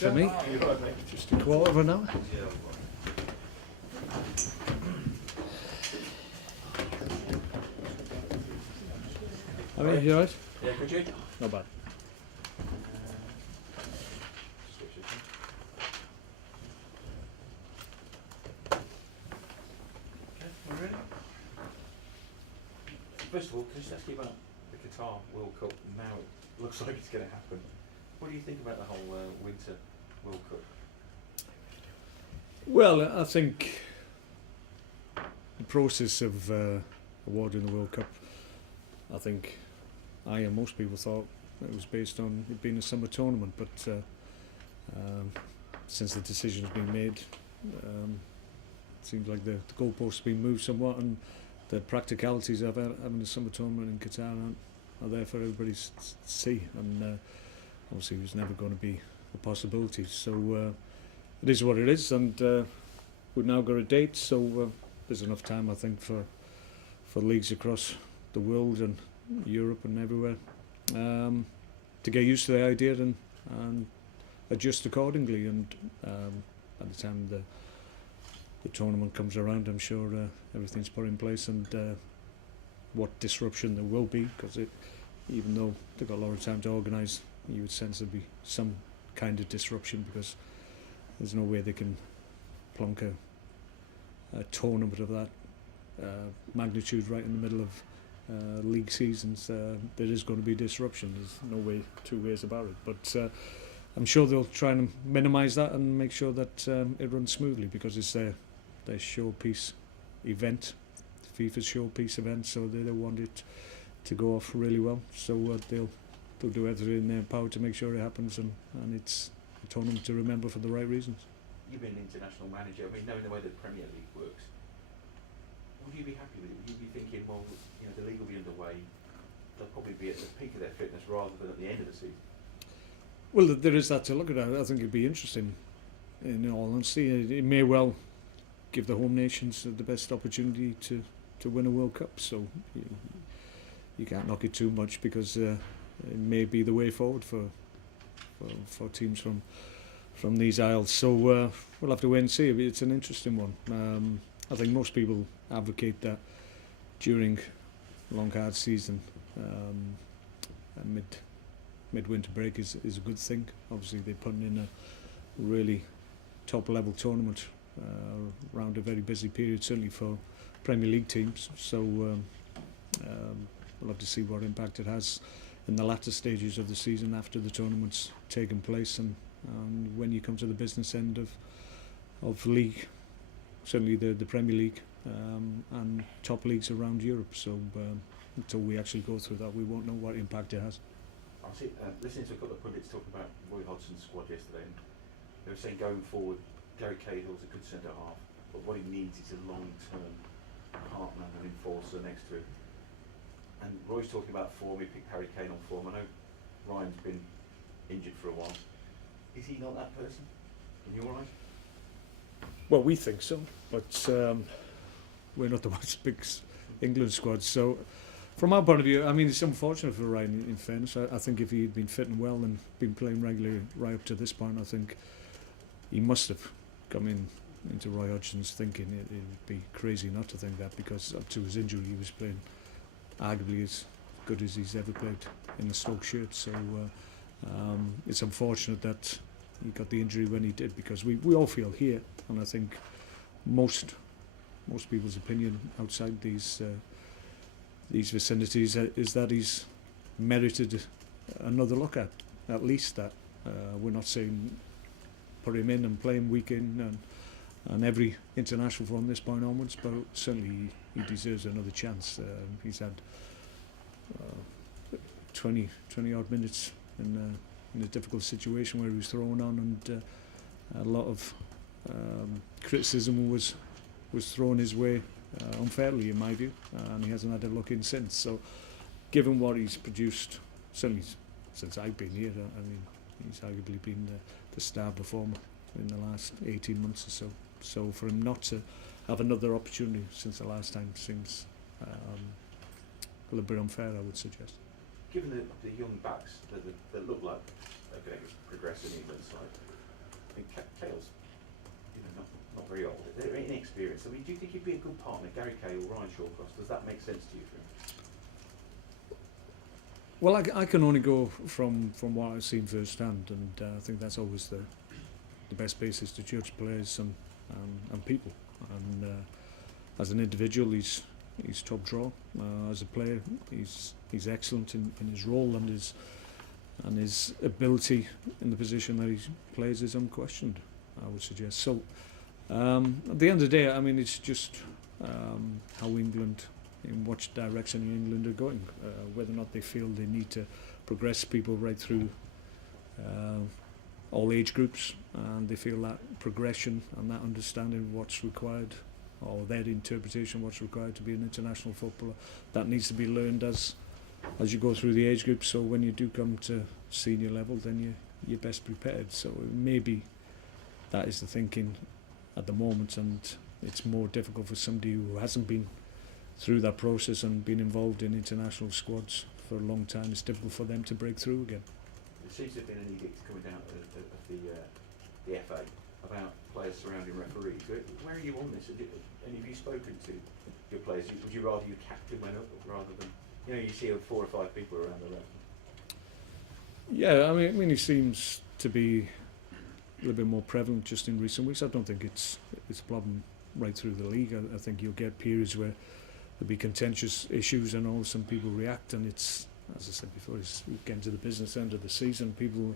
for me. Just a quarter of an hour. I mean, you alright? Yeah, could you? Not bad. Okay, we're ready. First of all, can I just ask you about the Qatar World Cup? Now it looks like it's going to happen. What do you think about the whole Winter World Cup? Well, I think the process of awarding the World Cup, I think I and most people thought it was based on it being a summer tournament, but since the decision's been made, it seems like the goalposts have been moved somewhat, and the practicalities of having a summer tournament in Qatar are there for everybody to see, and obviously it was never going to be a possibility. So it is what it is, and we've now got a date, so there's enough time, I think, for leagues across the world and Europe and everywhere to get used to the idea and adjust accordingly. And by the time the tournament comes around, I'm sure everything's put in place, and what disruption there will be, because even though they've got a lot of time to organise, you would sense there'd be some kind of disruption, because there's no way they can plonk a tournament of that magnitude right in the middle of league seasons. There is going to be disruption, there's no two ways about it, but I'm sure they'll try and minimise that and make sure that it runs smoothly, because it's their showpiece event, FIFA's showpiece event, so they want it to go off really well, so they'll do everything in their power to make sure it happens, and it's a tournament to remember for the right reasons. You've been an international manager. I mean, knowing the way the Premier League works, would you be happy with it? Would you be thinking, well, you know, the league will be underway, they'll probably be at the peak of their fitness rather than at the end of the season? Well, there is that to look at. I think it'd be interesting, in all honesty. It may well give the home nations the best opportunity to win a World Cup, so you can't knock it too much, because it may be the way forward for teams from these isles. So we'll have to wait and see. It's an interesting one. I think most people advocate that during a long hard season, a mid-winter break is a good thing. Obviously they're putting in a really top level tournament around a very busy period, certainly for Premier League teams, so we'll have to see what impact it has in the latter stages of the season after the tournament's taken place, and when you come to the business end of league, certainly the Premier League and top leagues around Europe. So until we actually go through that, we won't know what impact it has. I was listening to a couple of pundits talking about Roy Hodgson's squad yesterday, and they were saying going forward, Gary Cahill's a good centre half, but what he needs is a long-term partner and enforcer next to him. And Roy's talking about form. He picked Harry Kane on form. I know Ryan's been injured for a while. Is he not that person in your eyes? Well, we think so, but we're not the ones that picks England squad. So, from our point of view, I mean, it's unfortunate for Ryan, in fairness. I think if he'd been fit and well and been playing regularly right up to this point, I think he must have come into Roy Hodgson's thinking. It would be crazy not to think that, because up to his injury he was playing arguably as good as he's ever played in the Stoke shirt. So it's unfortunate that he got the injury when he did, because we all feel here, and I think most people's opinion outside these vicinities is that he's merited another look at least that. We're not saying put him in and play him week in and every international from this point onwards, but certainly he deserves another chance. He's had 20 odd minutes in a difficult situation where he was thrown on, and a lot of criticism was thrown his way unfairly, in my view, and he hasn't had a look in since. So given what he's produced, certainly since I've been here, I mean, he's arguably been the star performer in the last 18 months or so. So for him not to have another opportunity since the last time seems a little bit unfair, I would suggest. Given the young backs that look like are going to progress in England's side, think Cahill's, not very old. They're inexperienced. I mean, do you think he'd be a good partner, Gary Cahill, Ryan Shawcross? Does that make sense to you? Well, I can only go from what I've seen firsthand, and I think that's always the best basis to judge players and people. And as an individual, he's top draw. As a player, he's excellent in his role, and his ability in the position that he plays is unquestioned, I would suggest. So at the end of the day, I mean, it's just how England, in what direction England are going, whether or not they feel they need to progress people right through all age groups, and they feel that progression and that understanding of what's required, or their interpretation of what's required to be an international footballer, that needs to be learned as you go through the age group. So when you do come to senior level, then you're best prepared. So maybe that is the thinking at the moment, and it's more difficult for somebody who hasn't been through that process and been involved in international squads for a long time. It's difficult for them to break through again. There seems to have been an edict coming out of the FA about players surrounding referees. Where are you on this? And have you spoken to your players? Would you rather your captain went up rather than, you see 4 or 5 people around the ref? Yeah, I mean, it seems to be a little bit more prevalent just in recent weeks. I don't think it's a problem right through the league. I think you'll get periods where there'll be contentious issues and all, some people react, and it's, as I said before, it's getting to the business end of the season. People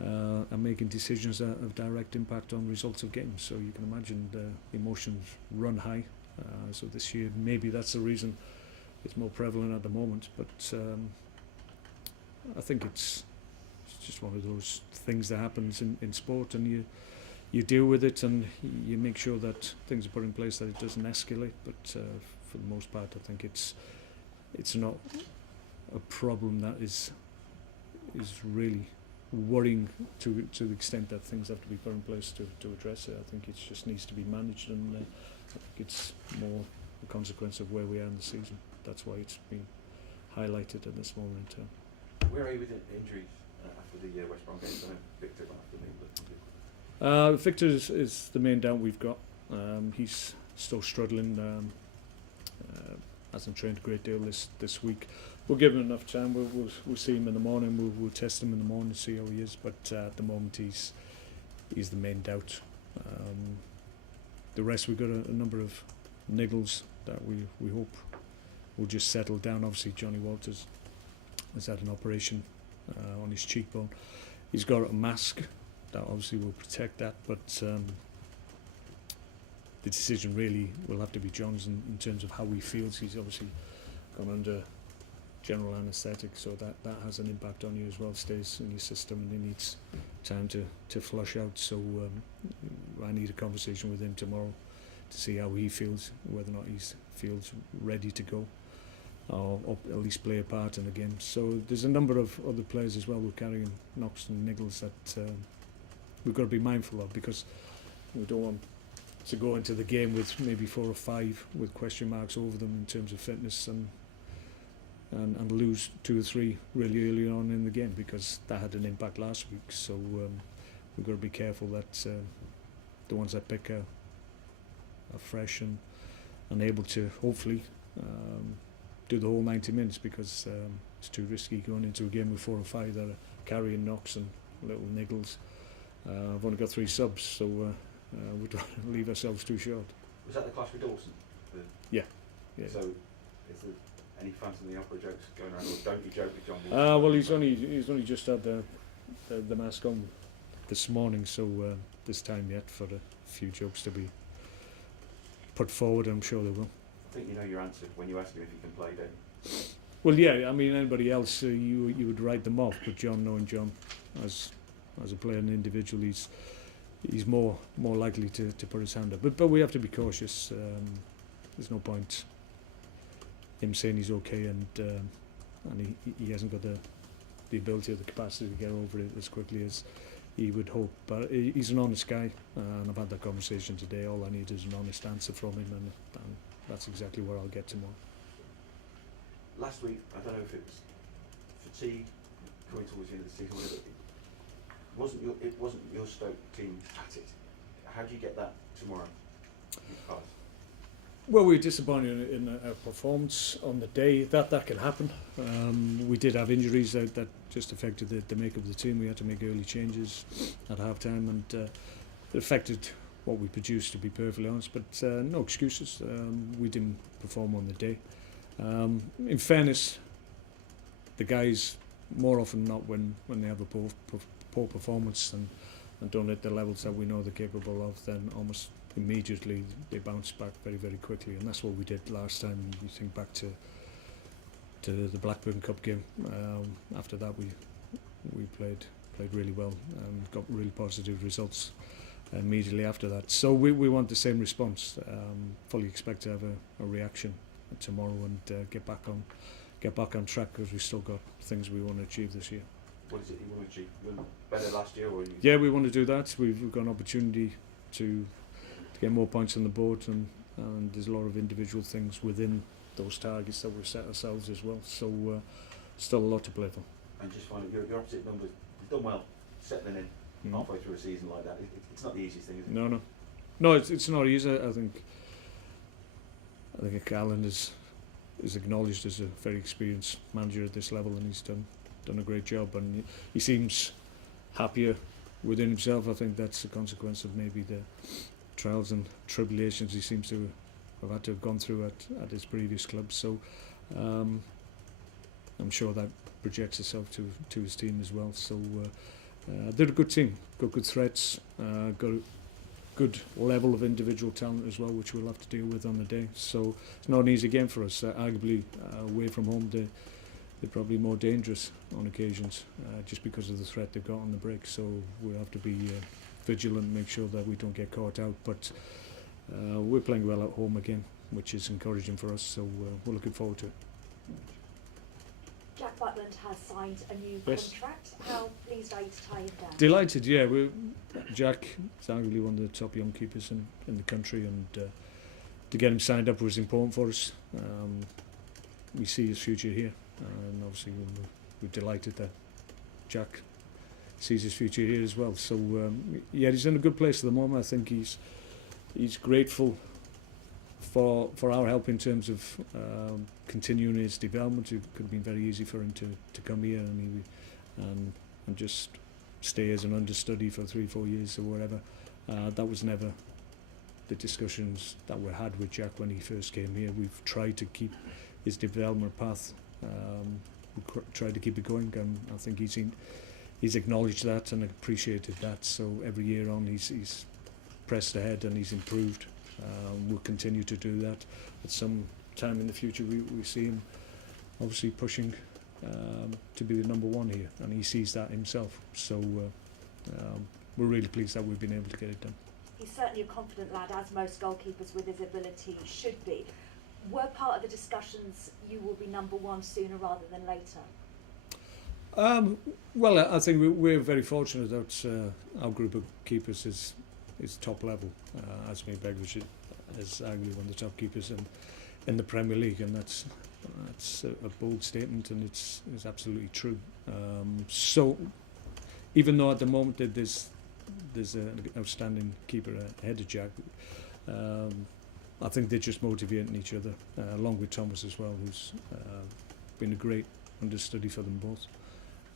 are making decisions that have direct impact on results of games, so you can imagine the emotions run high. So this year, maybe that's the reason it's more prevalent at the moment, but I think it's just one of those things that happens in sport, and you deal with it, and you make sure that things are put in place that it doesn't escalate. But for the most part, I think it's not a problem that is really worrying to the extent that things have to be put in place to address it. I think it just needs to be managed, and I think it's more a consequence of where we are in the season. That's why it's been highlighted at this moment in time. Where are you with injuries after the West Brom game? I know Victor went after me, but Victor is the main doubt we've got. He's still struggling. Hasn't trained a great deal this week. We'll give him enough time. We'll see him in the morning. We'll test him in the morning and see how he is. But at the moment, he's the main doubt. The rest, we've got a number of niggles that we hope will just settle down. Obviously, Johnny Walters has had an operation on his cheekbone. He's got a mask that obviously will protect that, but the decision really will have to be John's in terms of how he feels. He's obviously gone under general anaesthetic, so that has an impact on you as well. Stays in your system, and he needs time to flush out. So I need a conversation with him tomorrow to see how he feels, whether or not he feels ready to go, or at least play a part in the game. So there's a number of other players as well who are carrying knocks and niggles that we've got to be mindful of, because we don't want to go into the game with maybe 4 or 5 with question marks over them in terms of fitness, and lose 2 or 3 really early on in the game, because that had an impact last week. So we've got to be careful that the ones that pick are fresh and able to hopefully do the whole 90 minutes, because it's too risky going into a game with 4 or 5 that are carrying knocks and little niggles. I've only got 3 subs, so we don't leave ourselves too short. Was that the clash with Dawson? Yeah. So is there any Phantom of the Opera jokes going around, or don't you joke with John Walton? Well, he's only just had the mask on this morning, so there's time yet for a few jokes to be put forward. I'm sure they will. I think you know your answer when you ask him if he can play, don't you? Well, yeah. I mean, anybody else, you would write them off, but John, knowing John as a player and individual, he's more likely to put his hand up. But we have to be cautious. There's no point him saying he's okay and he hasn't got the ability or the capacity to get over it as quickly as he would hope. But he's an honest guy, and I've had that conversation today. All I need is an honest answer from him, and that's exactly where I'll get tomorrow. Last week, I don't know if it was fatigue coming towards the end of the season, whatever. it wasn't your Stoke team at it. How do you get that tomorrow? Well, we were disappointed in our performance on the day. That can happen. We did have injuries that just affected the makeup of the team. We had to make early changes at half time, and it affected what we produced, to be perfectly honest. But no excuses. We didn't perform on the day. In fairness, the guys, more often than not, when they have a poor performance and don't hit the levels that we know they're capable of, then almost immediately they bounce back very, very quickly, and that's what we did last time. You think back to the Blackburn Cup game. After that, we played really well and got really positive results immediately after that. So we want the same response. Fully expect to have a reaction tomorrow and get back on track, because we've still got things we want to achieve this year. What is it you want to achieve? You want better last year, or Yeah, we want to do that. We've got an opportunity to get more points on the board, and there's a lot of individual things within those targets that we've set ourselves as well. So still a lot to play for. And just finally, your opposite numbers, you've done well settling in halfway through a season like that. It's not the easiest thing, is it? No, it's not easy. I think Alan is acknowledged as a very experienced manager at this level, and he's done a great job, and he seems happier within himself. I think that's a consequence of maybe the trials and tribulations he seems to have had to have gone through at his previous club. So I'm sure that projects itself to his team as well. So they're a good team, got good threats, got a good level of individual talent as well, which we'll have to deal with on the day. So it's not an easy game for us. Arguably, away from home, they're probably more dangerous on occasions, just because of the threat they've got on the break. So we'll have to be vigilant, make sure that we don't get caught out. But we're playing well at home again, which is encouraging for us. So we're looking forward to it. Jack Butland has signed a new Yes. contract. How pleased are you to tie him down? Delighted, yeah. Jack is arguably one of the top young keepers in the country, and to get him signed up was important for us. We see his future here, and obviously we're delighted that Jack sees his future here as well. So yeah, he's in a good place at the moment. I think he's grateful for our help in terms of continuing his development. It could have been very easy for him to come here and just stay as an understudy for 3-4 years or whatever. That was never the discussions that were had with Jack when he first came here. We've tried to keep his development path, we tried to keep it going, and I think he's acknowledged that and appreciated that. So every year on, he's pressed ahead and he's improved. We'll continue to do that. At some time in the future, we see him obviously pushing to be the number one here, and he sees that himself. So we're really pleased that we've been able to get it done. He's certainly a confident lad, as most goalkeepers with his ability should be. Were part of the discussions you will be number one sooner rather than later? Well, I think we're very fortunate that our group of keepers is top level. Asmir Begovic is arguably one of the top keepers in the Premier League, and that's a bold statement, and it's absolutely true. So even though at the moment that there's an outstanding keeper ahead of Jack, I think they're just motivating each other, along with Thomas as well, who's been a great understudy for them both.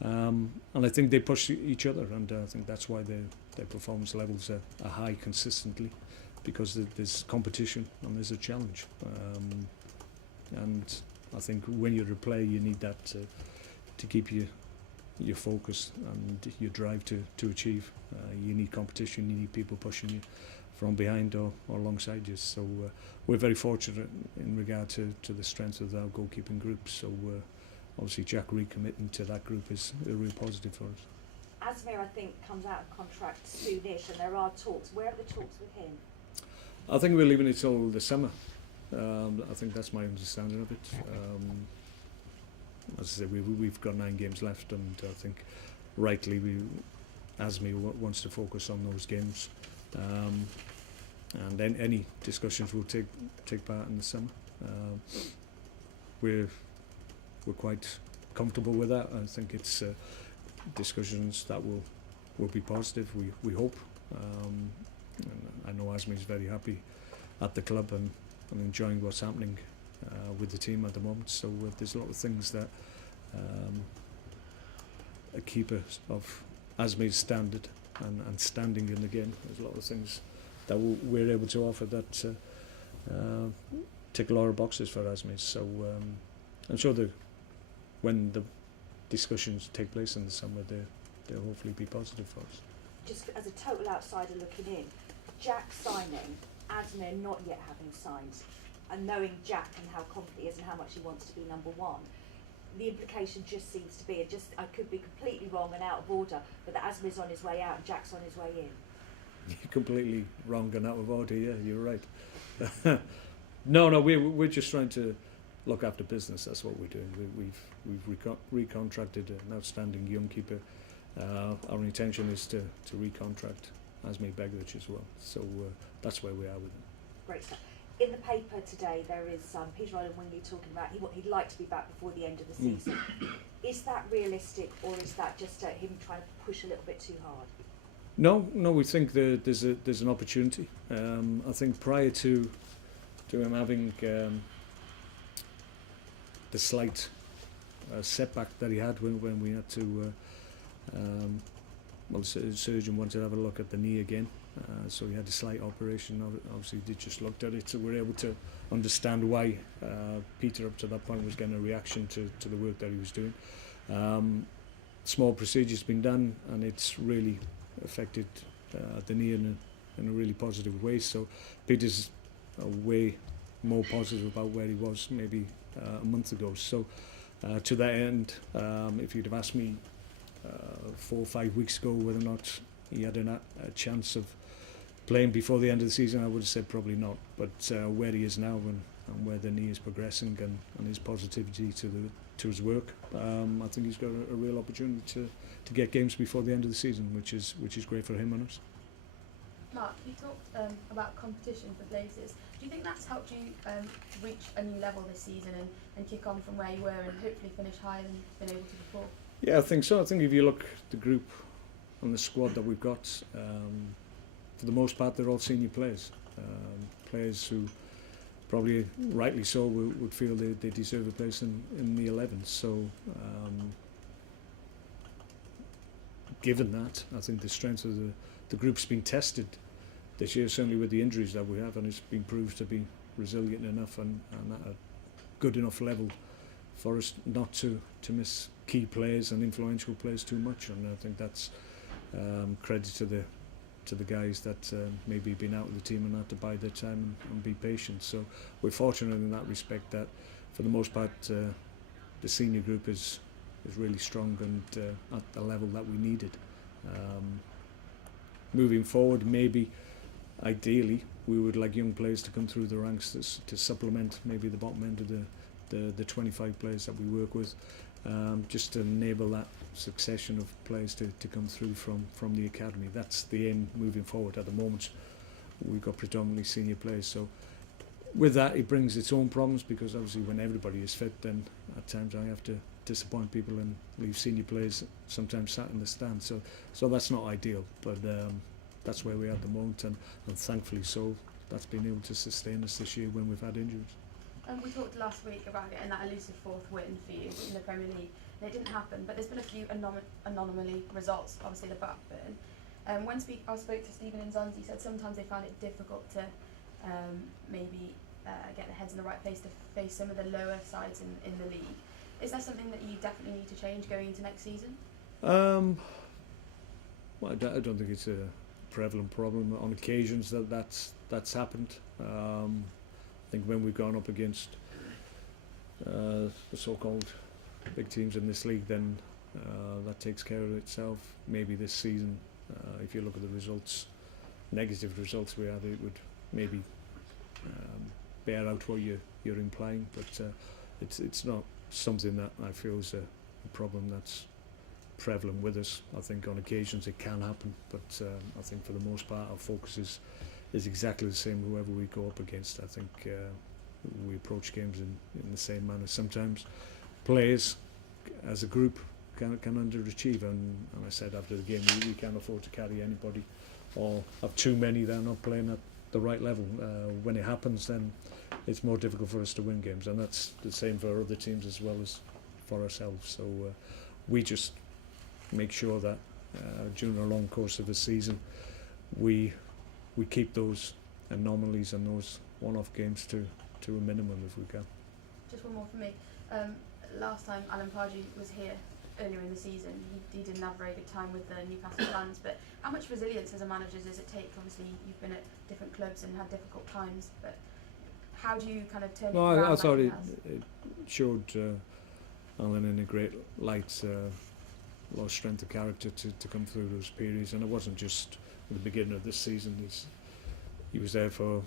And I think they push each other, and I think that's why their performance levels are high consistently, because there's competition and there's a challenge. And I think when you're a player, you need that to keep your focus and your drive to achieve. You need competition, you need people pushing you from behind or alongside you. So we're very fortunate in regard to the strength of our goalkeeping group. So obviously Jack recommitting to that group is a real positive for us. Asmir, I think, comes out of contract soonish, and there are talks. Where are the talks with him? I think we're leaving it till the summer. I think that's my understanding of it. As I said, we've got 9 games left, and I think rightly Asmir wants to focus on those games. And then any discussions will take part in the summer. We're quite comfortable with that. I think it's discussions that will will be positive. We hope. And I know Asmi's very happy at the club and enjoying what's happening with the team at the moment. So there's a lot of things that a keeper of Asmi's standard and standing in the game. There's a lot of things that we're able to offer that tick a lot of boxes for Asmi. So I'm sure when the discussions take place in the summer, they'll hopefully be positive for us. Just as a total outsider looking in, Jack signing, Asmi not yet having signed, and knowing Jack and how confident he is and how much he wants to be number one, the implication just seems to be, and just I could be completely wrong and out of order, but that Asmi's on his way out and Jack's on his way in. You're completely wrong and out of order. Yeah, you're right. No, we're just trying to look after business. That's what we're doing. We've recontracted an outstanding young keeper. Our intention is to recontract Asmi Begovic as well. So that's where we are with it. Great stuff. In the paper today, there is Peter Odemwingie talking about he'd like to be back before the end of the season. Is that realistic, or is that just him trying to push a little bit too hard? No, we think there's an opportunity. I think prior to him having the slight setback that he had when we had to, the surgeon wanted to have a look at the knee again, so he had a slight operation. Obviously, they just looked at it, so we're able to understand why Peter up to that point was getting a reaction to the work that he was doing. Small procedure's been done, and it's really affected the knee in a really positive way. So Peter's way more positive about where he was maybe a month ago. So to that end, if you'd have asked me 4 or 5 weeks ago whether or not he had a chance of playing before the end of the season, I would have said probably not. But where he is now and where the knee is progressing and his positivity to his work, I think he's got a real opportunity to get games before the end of the season, which is great for him and us. Mark, you talked about competition for places. Do you think that's helped you reach a new level this season and kick on from where you were and hopefully finish higher than you've been able to before? Yeah, I think so. I think if you look at the group and the squad that we've got, for the most part they're all senior players. Players who probably rightly so would feel they deserve a place in the 11. So given that, I think the strength of the group's been tested this year, certainly with the injuries that we have, and it's been proved to be resilient enough and at a good enough level for us not to miss key players and influential players too much. And I think that's credit to the guys that maybe been out of the team and had to bide their time and be patient. So we're fortunate in that respect that for the most part the senior group is really strong and at the level that we needed. Moving forward, maybe ideally we would like young players to come through the ranks to supplement maybe the bottom end of the 25 players that we work with, just to enable that succession of players to come through from the academy. That's the aim moving forward. At the moment we've got predominantly senior players, so with that it brings its own problems, because obviously when everybody is fit, then at times I have to disappoint people and leave senior players sometimes sat in the stand, so that's not ideal, but that's where we are at the moment, and thankfully so that's been able to sustain us this year when we've had injuries. We talked last week about getting that elusive 4th win for you in the Premier League, and it didn't happen, but there's been a few anomaly results, obviously the Blackburn. When I spoke to Stephen Inzonzi, he said sometimes they found it difficult to maybe get their heads in the right place to face some of the lower sides in the league. Is that something that you definitely need to change going into next season? Well, I don't think it's a prevalent problem. On occasions that's happened. I think when we've gone up against the so-called big teams in this league, then that takes care of itself. Maybe this season, if you look at the results, negative results we had, it would maybe bear out what you're implying, but it's not something that I feel is a problem that's prevalent with us. I think on occasions it can happen, but I think for the most part our focus is exactly the same whoever we go up against. I think we approach games in the same manner. Sometimes players as a group can underachieve, and I said after the game we can't afford to carry anybody or have too many that are not playing at the right level. When it happens, then it's more difficult for us to win games, and that's the same for other teams as well as for ourselves. So we just make sure that during a long course of the season we keep those anomalies and those one-off games to a minimum if we can. Just one more for me. Last time Alan Pardew was here earlier in the season, he didn't have very good time with the Newcastle fans, but how much resilience as a manager does it take? Obviously you've been at different clubs and had difficult times, but how do you kind of turn it around? I thought like it showed Alan in a great light, a lot of strength of character to come through those periods, and it wasn't just at the beginning of this season. He was there for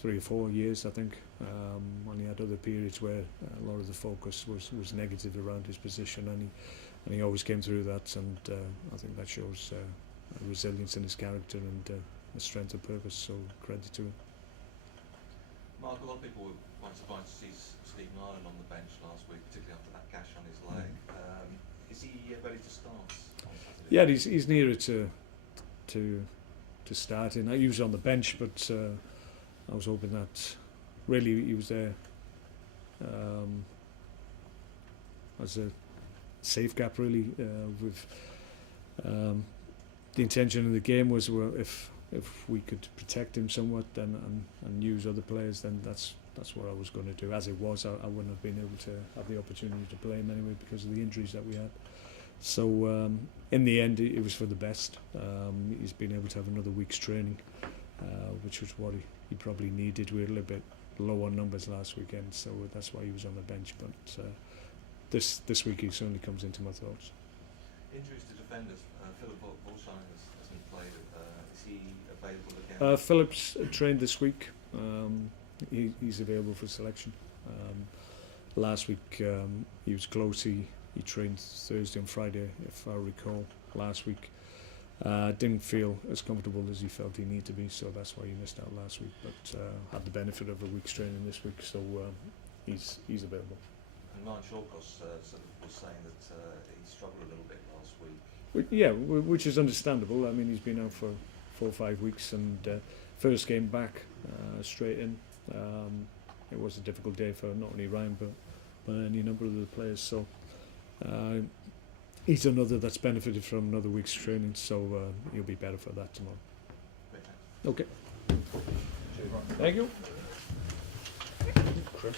3 or 4 years, I think, and he had other periods where a lot of the focus was negative around his position, and he always came through that, and I think that shows resilience in his character and a strength of purpose, so credit to him. Mark, a lot of people were quite surprised to see Stephen Ireland on the bench last week, particularly after that gash on his leg. Is he ready to start on Saturday? Yeah, he's nearer to starting. He was on the bench, but I was hoping that really he was there as a safe gap, really. With the intention of the game was, well, if we could protect him somewhat and use other players, then that's what I was going to do. As it was, I wouldn't have been able to have the opportunity to play him anyway because of the injuries that we had. So in the end, it was for the best. He's been able to have another week's training, which was what he probably needed. We were a little bit low on numbers last weekend, so that's why he was on the bench. But this week he certainly comes into my thoughts. Injuries to defenders. Philip Bullshine hasn't played. Is he available again? Philip's trained this week. He's available for selection. Last week he was close. He trained Thursday and Friday, if I recall, last week. Didn't feel as comfortable as he felt he needed to be, so that's why he missed out last week. But had the benefit of a week's training this week, so he's available. And Ryan Shawcross sort of was saying that he struggled a little bit last week. Yeah, which is understandable. I mean, he's been out for 4 or 5 weeks, and first game back straight in. It was a difficult day for not only Ryan but any number of the players. So he's another that's benefited from another week's training, so he'll be better for that tomorrow. Okay. Cheers, Ryan. Thank you. Chris.